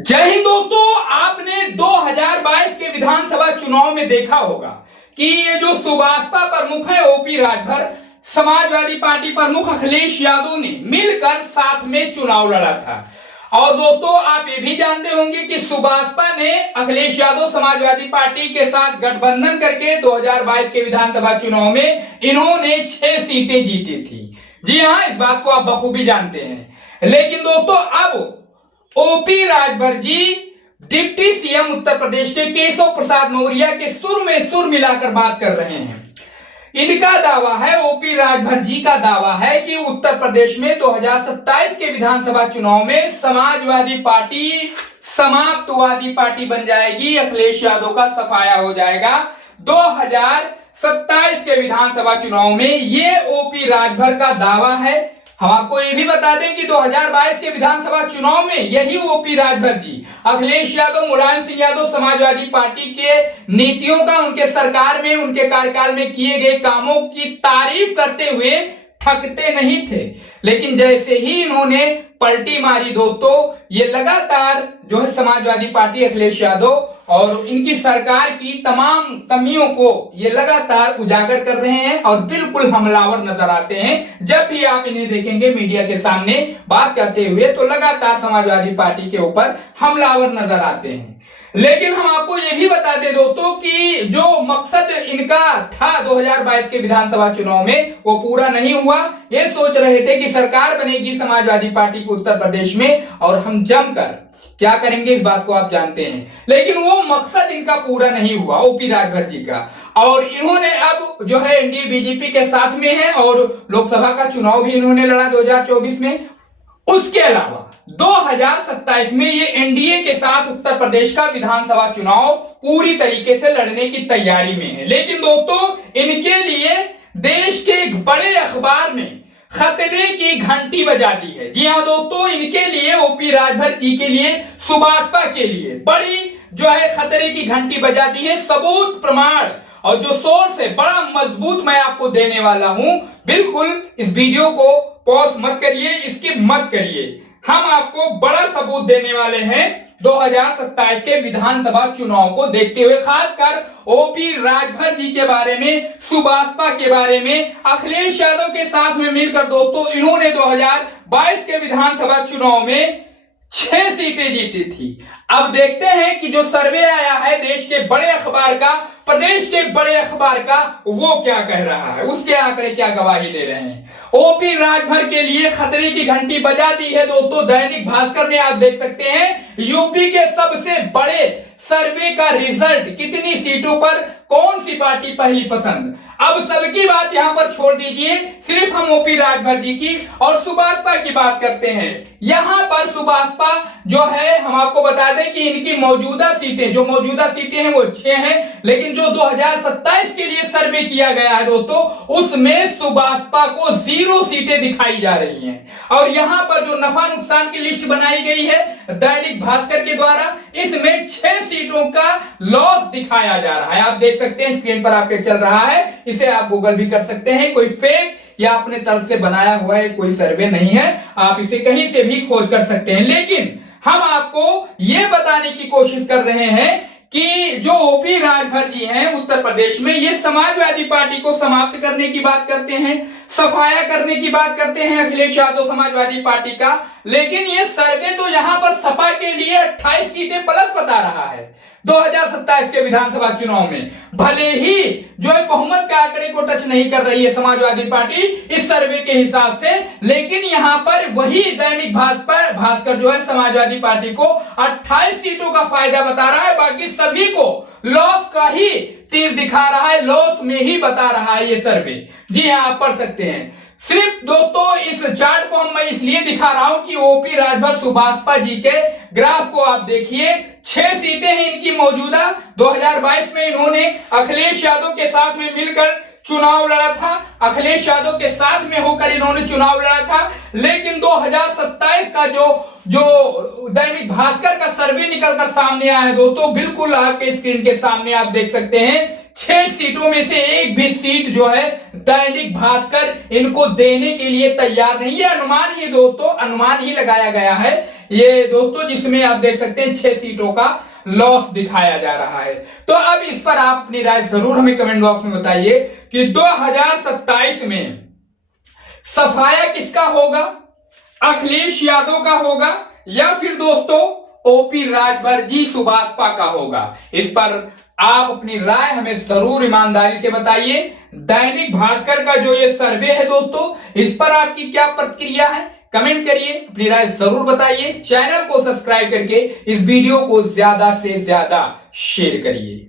जय हिंद दोस्तों, आपने 2022 के विधानसभा चुनाव में देखा होगा कि ये जो सुभाषपा प्रमुख है ओपी राजभर, समाजवादी पार्टी प्रमुख अखिलेश यादव ने मिलकर साथ में चुनाव लड़ा था। और दोस्तों आप ये भी जानते होंगे कि सुभाषपा ने अखिलेश यादव समाजवादी पार्टी के साथ गठबंधन करके 2022 के विधानसभा चुनाव में इन्होंने 6 सीटें जीती थी। जी हाँ, इस बात को आप बखूबी जानते हैं। लेकिन दोस्तों अब OP Rajbhar ji deputy CM Uttar Pradesh के केशव प्रसाद मौर्य के सुर में सुर मिलाकर बात कर रहे हैं। इनका दावा है, ओपी राजभर जी का दावा है कि उत्तर प्रदेश में 2027 के विधानसभा चुनाव में समाजवादी पार्टी समाप्तवादी पार्टी बन जाएगी, अखिलेश यादव का सफाया हो जाएगा 2027 के विधानसभा चुनाव में। ये ओपी राजभर का दावा है। हम आपको ये भी बता दें कि 2022 के विधानसभा चुनाव में यही ओपी राजभर जी अखिलेश यादव, मुलायम सिंह यादव, समाजवादी पार्टी के नीतियों का, उनके सरकार में, उनके कार्यकाल में किए गए कामों की तारीफ करते हुए थकते नहीं थे। लेकिन जैसे ही इन्होंने पलटी मारी दोस्तों, ये लगातार जो है समाजवादी पार्टी अखिलेश यादव और इनकी सरकार की तमाम कमियों को ये लगातार उजागर कर रहे हैं और बिल्कुल हमलावर नजर आते हैं। जब भी आप इन्हें देखेंगे मीडिया के सामने बात करते हुए तो लगातार समाजवादी पार्टी के ऊपर हमलावर नजर आते हैं। लेकिन हम आपको ये भी बता दें दोस्तों कि जो मकसद इनका था 2022 के विधानसभा चुनाव में वो पूरा नहीं हुआ। ये सोच रहे थे कि सरकार बनेगी समाजवादी पार्टी की उत्तर प्रदेश में और हम जमकर क्या करेंगे, इस बात को आप जानते हैं। लेकिन वो मकसद इनका पूरा नहीं हुआ ओपी राजभर जी का, और इन्होंने अब जो है एनडीए बीजेपी के साथ में है और लोकसभा का चुनाव भी इन्होंने लड़ा 2024 में। उसके अलावा 2027 में ये एनडीए के साथ उत्तर प्रदेश का विधानसभा चुनाव पूरी तरीके से लड़ने की तैयारी में है। लेकिन दोस्तों इनके लिए देश के एक बड़े अखबार ने खतरे की घंटी बजा दी है। जी हाँ दोस्तों, इनके लिए, ओपी राजभर जी के लिए, सुभाषपा के लिए बड़ी जो है खतरे की घंटी बजा दी है। सबूत, प्रमाण और जो सोर्स है बड़ा मजबूत मैं आपको देने वाला हूं। बिल्कुल इस वीडियो को पॉज मत करिए, स्किप मत करिए। हम आपको बड़ा सबूत देने वाले हैं 2027 के विधानसभा चुनाव को देखते हुए, खासकर ओपी राजभर जी के बारे में, सुभाषपा के बारे में। अखिलेश यादव के साथ में मिलकर दोस्तों इन्होंने 2022 के विधानसभा चुनाव में 6 सीटें जीती थी। अब देखते हैं कि जो सर्वे आया है देश के बड़े अखबार का, प्रदेश के बड़े अखबार का, वो क्या कह रहा है, उसके आंकड़े क्या गवाही दे रहे हैं। ओपी राजभर के लिए खतरे की घंटी बजा दी है दोस्तों। दैनिक भास्कर में आप देख सकते हैं यूपी के सबसे बड़े सर्वे का रिजल्ट, कितनी सीटों पर कौन सी पार्टी पहली पसंद। अब सबकी बात यहां पर छोड़ दीजिए, सिर्फ हम ओपी राजभर जी की और सुभाषपा की बात करते हैं। यहां पर सुभाषपा जो है, हम आपको बता दें कि इनकी मौजूदा सीटें, जो मौजूदा सीटें हैं वो 6 हैं, लेकिन जो 2027 के लिए सर्वे किया गया है दोस्तों उसमें सुभाषपा को 0 सीटें दिखाई जा रही हैं। और यहां पर जो नफा नुकसान की लिस्ट बनाई गई है दैनिक भास्कर के द्वारा, इसमें 6 सीटों का लॉस दिखाया जा रहा है। आप देख सकते हैं स्क्रीन पर आपके चल रहा है, इसे आप गूगल भी कर सकते हैं। कोई फेक या अपने तरफ से बनाया हुआ है कोई सर्वे नहीं है, आप इसे कहीं से भी खोज कर सकते हैं। लेकिन हम आपको यह बताने की कोशिश कर रहे हैं कि जो ओपी राजभर जी हैं उत्तर प्रदेश में, ये समाजवादी पार्टी को समाप्त करने की बात करते हैं, सफाया करने की बात करते हैं अखिलेश यादव समाजवादी पार्टी का। लेकिन ये सर्वे तो यहां पर सपा के लिए 28 सीटें प्लस बता रहा है 2027 के विधानसभा चुनाव में। भले ही जो है बहुमत के आंकड़े को टच नहीं कर रही है समाजवादी पार्टी इस सर्वे के हिसाब से, लेकिन यहां पर वही दैनिक भास्कर जो है समाजवादी पार्टी को 28 सीटों का फायदा बता रहा है, बाकी सभी को लॉस का ही तीर दिखा रहा है, लॉस में ही बता रहा है ये सर्वे। जी हाँ, आप पढ़ सकते हैं। सिर्फ दोस्तों इस चार्ट को मैं इसलिए दिखा रहा हूं कि ओपी राजभर सुभाषपा जी के ग्राफ को आप देखिए। 6 सीटें हैं इनकी मौजूदा। 2022 में इन्होंने अखिलेश यादव के साथ में मिलकर चुनाव लड़ा था, अखिलेश यादव के साथ में होकर इन्होंने चुनाव लड़ा था। लेकिन 2027 का जो दैनिक भास्कर का सर्वे निकलकर सामने आया है दोस्तों, बिल्कुल आपके स्क्रीन के सामने आप देख सकते हैं 6 सीटों में से एक भी सीट जो है दैनिक भास्कर इनको देने के लिए तैयार नहीं। ये अनुमान ही दोस्तों, अनुमान ही लगाया गया है ये दोस्तों, जिसमें आप देख सकते हैं 6 सीटों का लॉस दिखाया जा रहा है। तो अब इस पर आप अपनी राय जरूर हमें कमेंट बॉक्स में बताइए कि 2027 में सफाया किसका होगा, अखिलेश यादव का होगा या फिर दोस्तों ओपी राजभर जी सुभाषपा का होगा। इस पर आप अपनी राय हमें जरूर ईमानदारी से बताइए। दैनिक भास्कर का जो ये सर्वे है दोस्तों, इस पर आपकी क्या प्रतिक्रिया है, कमेंट करिए, अपनी राय जरूर बताइए। चैनल को सब्सक्राइब करके इस वीडियो को ज्यादा से ज्यादा शेयर करिए।